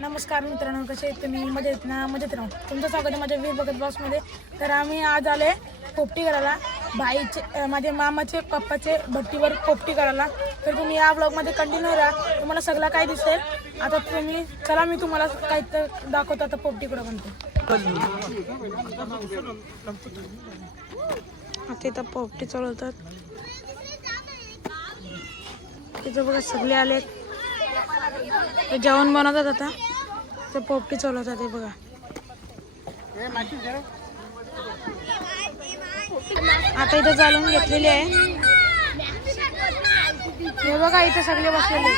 नमस्कार मित्रांनो, कसे आहेत तुम्ही? मजेत ना? मजेत राहू. तुमचं स्वागत आहे माझ्या वीर भगत ब्लॉग्समध्ये. तर आम्ही आज आले पोपटी करायला, भाईचे माझे मामाचे पप्पाचे भट्टीवर पोपटी करायला. तर तुम्ही या ब्लॉगमध्ये कंटिन्यू राहा, तुम्हाला सगळं काय दिसेल. आता तुम्ही चला, मी तुम्हाला काही तर दाखवतो आता पोपटी कुठं बनते. आता इथं पोपटी चालवतात. तिथं बघा सगळे आले, ते जेवण बनवतात. आता ते पोपटी चालवतात. ते बघा आता इथं चालवून घेतलेली आहे. हे बघा इथं सगळे बसलेले.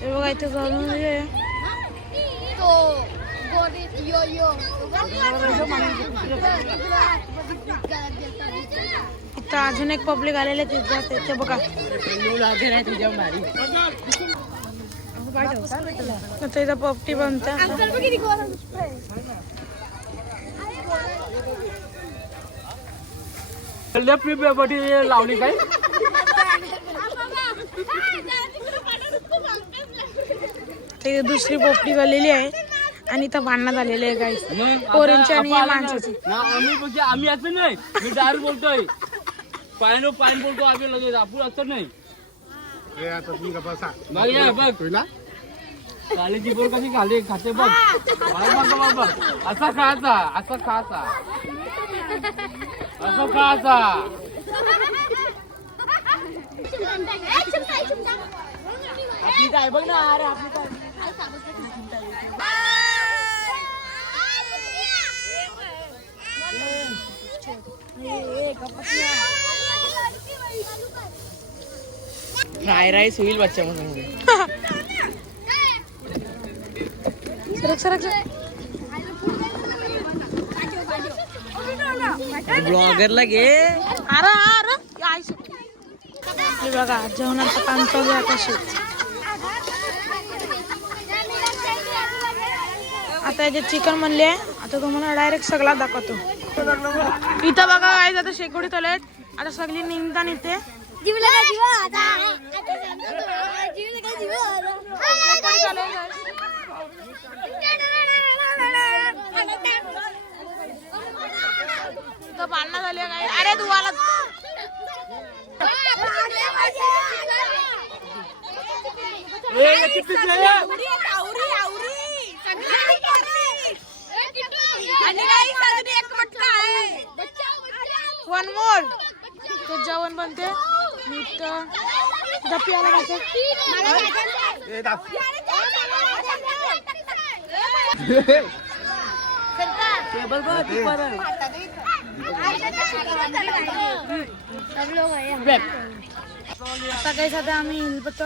हे बघा इथं चालवून इथं अजून एक पब्लिक आलेले ते बघा. आता इथं पोपटी बनते. लावली काय ते दुसरी पोपटी झालेली आहे आणि इथं भांडणं झालेली आहे गाईस, पोरींची आणि माणसाची. आम्ही असं नाही, मी डायरेक्ट बोलतोय पायनो पायन बोलतो. आम्ही लगेच आपण असं नाही. बघ कालीची बोर कशी खाली खाते बघ. बघ असा खायचा, असा खायचा, असं खायचा. आपली काय बघ ना. अरे आपली काय फ्राय राईस होईल बच्चा म्हणून. ब्लॉगरला घे. अरे बघा जेवणाचं काम चालू आहे. आता जे चिकन म्हणले, आता तुम्हाला डायरेक्ट सगळा दाखवतो. इथं बघा काय आता शेकोडी चालू. आता सगळी निघता निघते. भांडणं झाली काय? अरे दुवाला वन मोर. ते जेवण बनते. आता काही साधा आम्ही हिलपतो.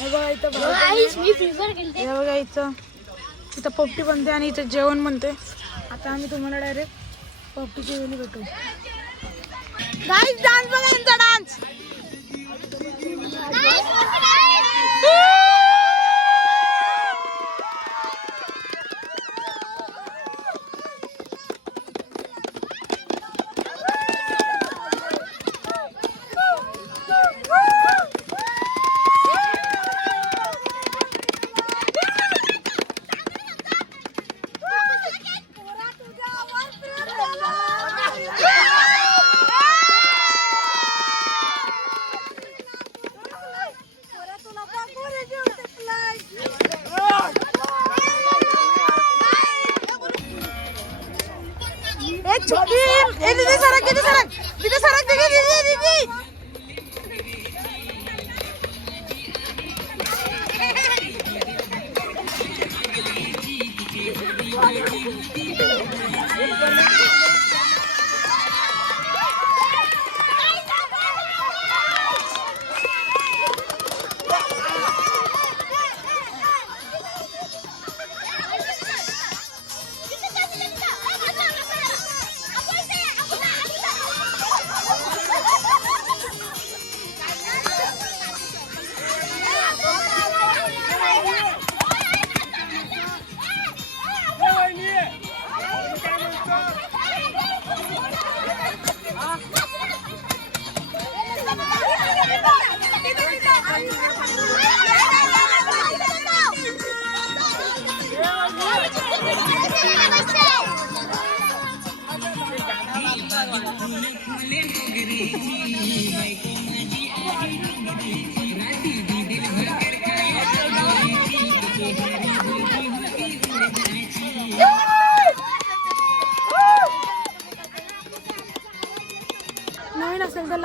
हे बघा इथं बघा इथं पोपटी बनते आणि इथं जेवण बनते. आता आम्ही तुम्हाला डायरेक्ट पोपटीची वेळी भेटू. डान्स बघा यांचा डान्स.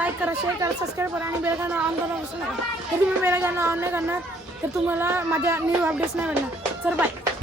लाईक करा, शेअर करा, सबस्क्राईब करा आणि बेल घालून ऑन करून विसरू नका. जर तुम्ही बेल घालून ऑन नाही करणार तर तुम्हाला माझ्या न्यू अपडेट्स नाही मिळणार. तर बाय.